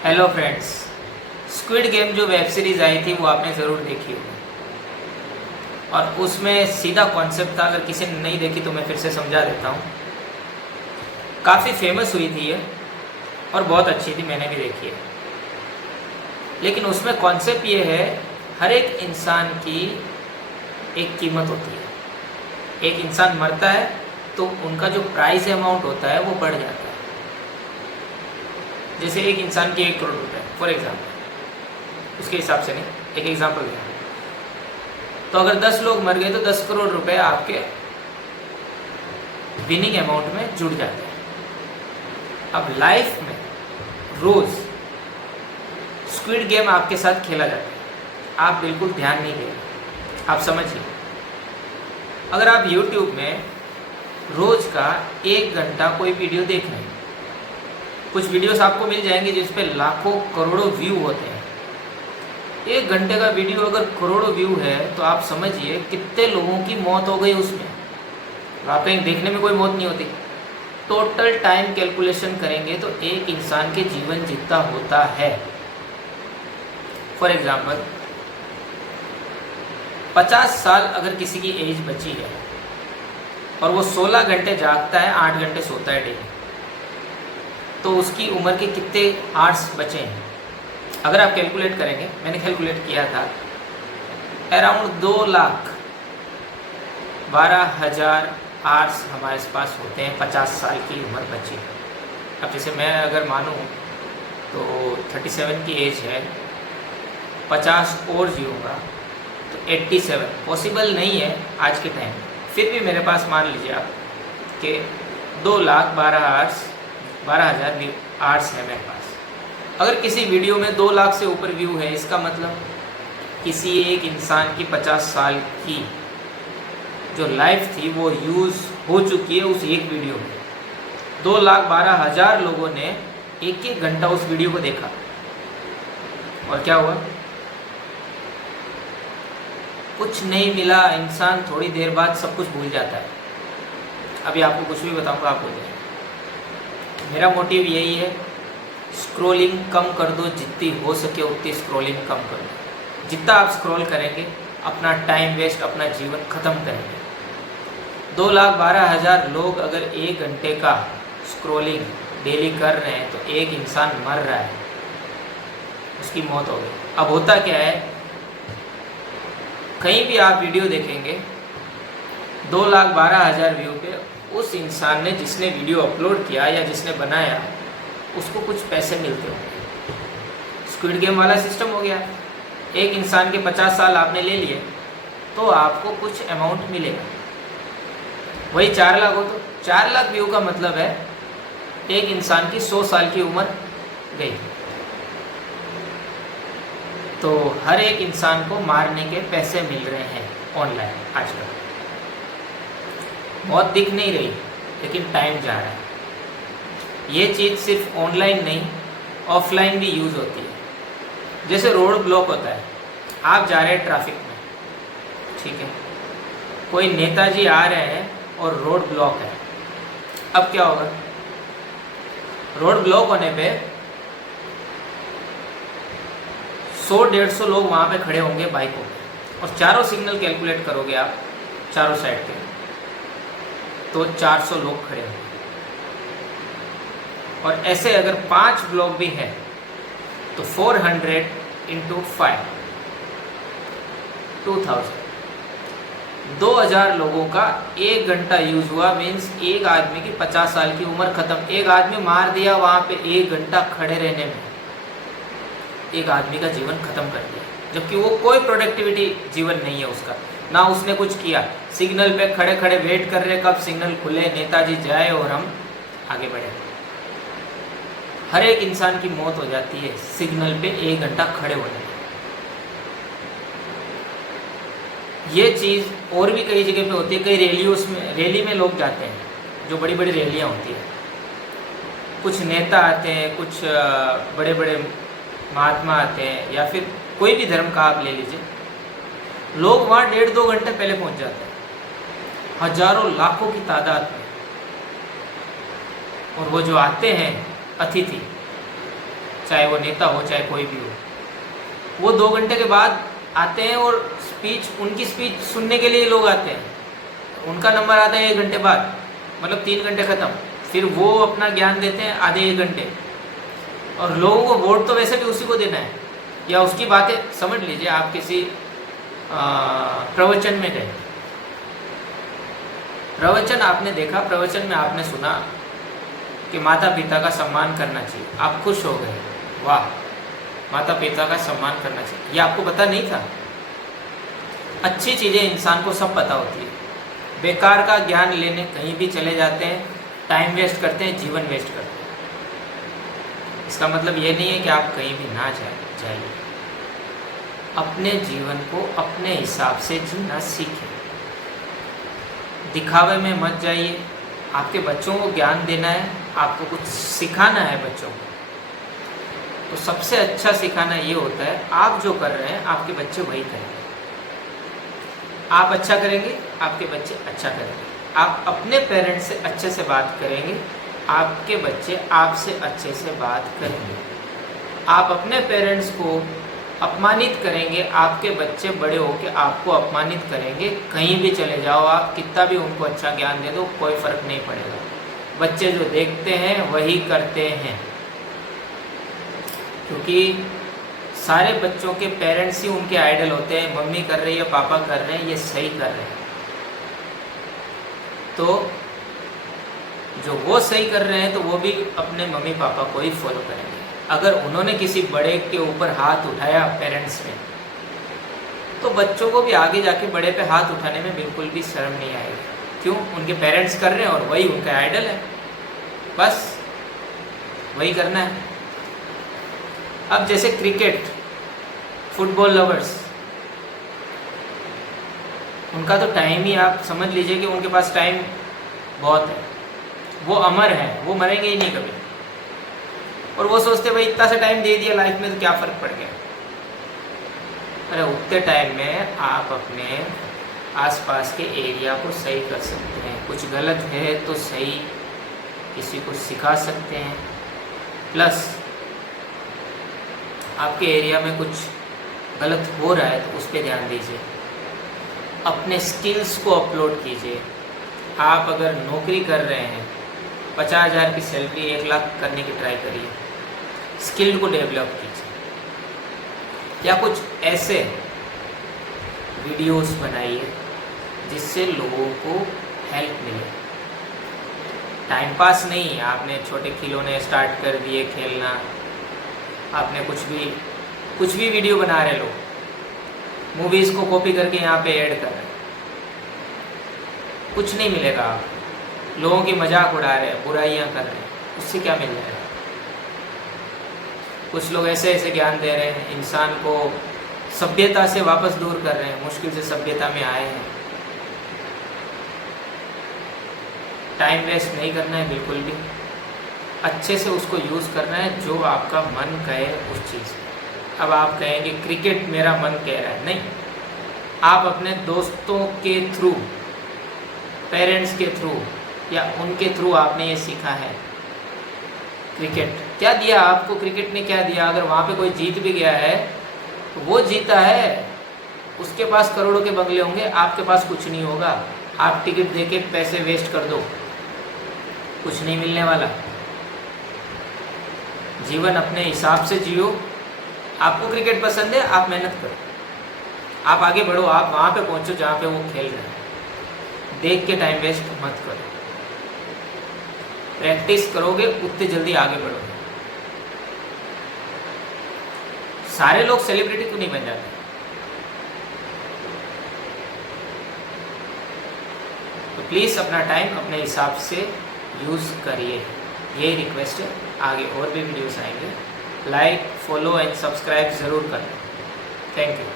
Hello friends, squid game जो web series आई थी वो आपने ज़रूर देखी होगी और उसमें सीधा कॉन्सेप्ट था। अगर किसी ने नहीं देखी तो मैं फिर से समझा देता हूँ। काफ़ी फेमस हुई थी ये और बहुत अच्छी थी, मैंने भी देखी है। लेकिन उसमें कॉन्सेप्ट ये है, हर एक इंसान की एक कीमत होती है। एक इंसान मरता है तो उनका जो प्राइस अमाउंट होता है वो बढ़ जाता है। जैसे एक इंसान की 1 करोड़ रुपए फॉर एग्जाम्पल, उसके हिसाब से नहीं, एक एग्जाम्पल दिया, तो अगर 10 लोग मर गए तो 10 करोड़ रुपए आपके विनिंग अमाउंट में जुड़ जाते हैं। अब लाइफ में रोज स्क्विड गेम आपके साथ खेला जाता है, आप बिल्कुल ध्यान नहीं देंगे। आप समझिए, अगर आप YouTube में रोज का 1 घंटा कोई वीडियो देख रहे हैं, कुछ वीडियोस आपको मिल जाएंगे जिस पे लाखों करोड़ों व्यू होते हैं। 1 घंटे का वीडियो अगर करोड़ों व्यू है तो आप समझिए कितने लोगों की मौत हो गई उसमें। आप कहीं देखने में कोई मौत नहीं होती। टोटल टाइम कैलकुलेशन करेंगे तो एक इंसान के जीवन जितना होता है। फॉर एग्जाम्पल, 50 साल अगर किसी की एज बची है और वो 16 घंटे जागता है, 8 घंटे सोता है डेली, तो उसकी उम्र के कितने आवर्स बचे हैं? अगर आप कैलकुलेट करेंगे, मैंने कैलकुलेट किया था, अराउंड 2,12,000 आवर्स हमारे पास होते हैं 50 साल की उम्र बची। अब जैसे मैं अगर मानूँ तो 37 की एज है, 50 और जीऊँगा तो 87 पॉसिबल नहीं है आज के टाइम में। फिर भी मेरे पास मान लीजिए आप कि 2,12,000 आवर्स है मेरे पास। अगर किसी वीडियो में 2 लाख से ऊपर व्यू है, इसका मतलब किसी एक इंसान की 50 साल की जो लाइफ थी वो यूज़ हो चुकी है उस एक वीडियो में। 2,12,000 लोगों ने 1-1 घंटा उस वीडियो को देखा और क्या हुआ? कुछ नहीं मिला। इंसान थोड़ी देर बाद सब कुछ भूल जाता है। अभी आपको कुछ भी बताऊंगा, आप भूल जाएंगे। मेरा मोटिव यही है, स्क्रॉलिंग कम कर दो, जितनी हो सके उतनी स्क्रॉलिंग कम कर दो। जितना आप स्क्रॉल करेंगे अपना टाइम वेस्ट, अपना जीवन ख़त्म करेंगे। 2,12,000 लोग अगर 1 घंटे का स्क्रॉलिंग डेली कर रहे हैं तो एक इंसान मर रहा है, उसकी मौत हो गई। अब होता क्या है, कहीं भी आप वीडियो देखेंगे 2,12,000 व्यू पे उस इंसान ने, जिसने वीडियो अपलोड किया या जिसने बनाया, उसको कुछ पैसे मिलते होंगे। स्क्विड गेम वाला सिस्टम हो गया। एक इंसान के 50 साल आपने ले लिए तो आपको कुछ अमाउंट मिलेगा। वही 4 लाख हो तो 4 लाख व्यू का मतलब है एक इंसान की 100 साल की उम्र गई। तो हर एक इंसान को मारने के पैसे मिल रहे हैं ऑनलाइन आजकल। मौत दिख नहीं रही लेकिन टाइम जा रहा है। ये चीज़ सिर्फ ऑनलाइन नहीं, ऑफलाइन भी यूज़ होती है। जैसे रोड ब्लॉक होता है, आप जा रहे हैं ट्रैफिक में, ठीक है, कोई नेताजी आ रहे हैं और रोड ब्लॉक है। अब क्या होगा? रोड ब्लॉक होने पे 100-150 लोग वहाँ पे खड़े होंगे बाइकों पे, और चारों सिग्नल कैलकुलेट करोगे आप चारों साइड के, तो 400 लोग खड़े होंगे। और ऐसे अगर 5 ब्लॉक भी हैं तो 400 × 5 2000 2,000 लोगों का 1 घंटा यूज हुआ। मीन्स एक आदमी की 50 साल की उम्र खत्म। एक आदमी मार दिया वहाँ पे 1 घंटा खड़े रहने में, एक आदमी का जीवन खत्म कर दिया, जबकि वो कोई प्रोडक्टिविटी जीवन नहीं है उसका, ना उसने कुछ किया। सिग्नल पे खड़े खड़े वेट कर रहे कब सिग्नल खुले, नेताजी जाए और हम आगे बढ़े। हर एक इंसान की मौत हो जाती है सिग्नल पे 1 घंटा खड़े होने में। ये चीज़ और भी कई जगह पे होती है। कई रैली में लोग जाते हैं, जो बड़ी बड़ी रैलियाँ होती है, कुछ नेता आते हैं, कुछ बड़े बड़े महात्मा आते हैं, या फिर कोई भी धर्म का आप ले लीजिए, लोग वहाँ 1.5-2 घंटे पहले पहुँच जाते हैं, हजारों लाखों की तादाद में। और वो जो आते हैं अतिथि, चाहे वो नेता हो चाहे कोई भी हो, वो 2 घंटे के बाद आते हैं और उनकी स्पीच सुनने के लिए लोग आते हैं। उनका नंबर आता है 1 घंटे बाद, मतलब 3 घंटे ख़त्म। फिर वो अपना ज्ञान देते हैं आधे 1 घंटे, और लोगों को वोट तो वैसे भी उसी को देना है, या उसकी बातें समझ लीजिए। आप किसी प्रवचन में गए, प्रवचन आपने देखा, प्रवचन में आपने सुना कि माता पिता का सम्मान करना चाहिए, आप खुश हो गए, वाह माता पिता का सम्मान करना चाहिए। ये आपको पता नहीं था। अच्छी चीज़ें इंसान को सब पता होती है। बेकार का ज्ञान लेने कहीं भी चले जाते हैं, टाइम वेस्ट करते हैं, जीवन वेस्ट करते हैं। इसका मतलब ये नहीं है कि आप कहीं भी ना जाइए। अपने जीवन को अपने हिसाब से जीना सीखें, दिखावे में मत जाइए। आपके बच्चों को ज्ञान देना है, आपको कुछ सिखाना है बच्चों को, तो सबसे अच्छा सिखाना ये होता है, आप जो कर रहे हैं आपके बच्चे वही करेंगे। आप अच्छा करेंगे, आपके बच्चे अच्छा करेंगे। आप अपने पेरेंट्स से अच्छे से बात करेंगे, आपके बच्चे आपसे अच्छे से बात करेंगे। आप अपने पेरेंट्स को अपमानित करेंगे, आपके बच्चे बड़े होकर आपको अपमानित करेंगे। कहीं भी चले जाओ आप, कितना भी उनको अच्छा ज्ञान दे दो, कोई फ़र्क नहीं पड़ेगा। बच्चे जो देखते हैं वही करते हैं, क्योंकि सारे बच्चों के पेरेंट्स ही उनके आइडल होते हैं। मम्मी कर रही है, पापा कर रहे हैं, ये सही कर रहे हैं, तो जो वो सही कर रहे हैं तो वो भी अपने मम्मी पापा को ही फॉलो करेंगे। अगर उन्होंने किसी बड़े के ऊपर हाथ उठाया पेरेंट्स में, तो बच्चों को भी आगे जाके बड़े पे हाथ उठाने में बिल्कुल भी शर्म नहीं आएगी। क्यों? उनके पेरेंट्स कर रहे हैं और वही उनका आइडल है, बस वही करना है। अब जैसे क्रिकेट, फुटबॉल लवर्स, उनका तो टाइम ही आप समझ लीजिए कि उनके पास टाइम बहुत है, वो अमर हैं, वो मरेंगे ही नहीं कभी। और वो सोचते भाई इतना सा टाइम दे दिया लाइफ में तो क्या फ़र्क पड़ गया। अरे उतने टाइम में आप अपने आसपास के एरिया को सही कर सकते हैं। कुछ गलत है तो सही किसी को सिखा सकते हैं, प्लस आपके एरिया में कुछ गलत हो रहा है तो उस पर ध्यान दीजिए। अपने स्किल्स को अपलोड कीजिए। आप अगर नौकरी कर रहे हैं, 50,000 की सैलरी 1 लाख करने की ट्राई करिए। स्किल को डेवलप कीजिए, या कुछ ऐसे वीडियोस बनाइए जिससे लोगों को हेल्प मिले। टाइम पास नहीं, आपने छोटे खिलौने स्टार्ट कर दिए खेलना, आपने कुछ भी वीडियो बना रहे लोग, मूवीज़ को कॉपी करके यहाँ पे ऐड कर रहे हैं, कुछ नहीं मिलेगा। आप लोगों की मजाक उड़ा रहे हैं, बुराइयाँ कर रहे हैं, उससे क्या मिल जाएगा? कुछ लोग ऐसे ऐसे ज्ञान दे रहे हैं, इंसान को सभ्यता से वापस दूर कर रहे हैं, मुश्किल से सभ्यता में आए हैं। टाइम वेस्ट नहीं करना है बिल्कुल भी, अच्छे से उसको यूज़ करना है, जो आपका मन कहे उस चीज़ में। अब आप कहेंगे क्रिकेट मेरा मन कह रहा है, नहीं, आप अपने दोस्तों के थ्रू, पेरेंट्स के थ्रू या उनके थ्रू आपने ये सीखा है। क्रिकेट क्या दिया आपको? क्रिकेट ने क्या दिया? अगर वहाँ पे कोई जीत भी गया है तो वो जीता है, उसके पास करोड़ों के बंगले होंगे, आपके पास कुछ नहीं होगा। आप टिकट देके पैसे वेस्ट कर दो, कुछ नहीं मिलने वाला। जीवन अपने हिसाब से जियो। आपको क्रिकेट पसंद है, आप मेहनत करो, आप आगे बढ़ो, आप वहाँ पे पहुँचो जहाँ पे वो खेल रहे हैं। देख के टाइम वेस्ट मत करो, प्रैक्टिस करोगे उतने जल्दी आगे बढ़ोगे। सारे लोग सेलिब्रिटी क्यों नहीं बन जाते? तो प्लीज़ अपना टाइम अपने हिसाब से यूज़ करिए, ये रिक्वेस्ट है। आगे और भी वीडियोस आएंगे, लाइक, फॉलो एंड सब्सक्राइब ज़रूर करें। Thank you.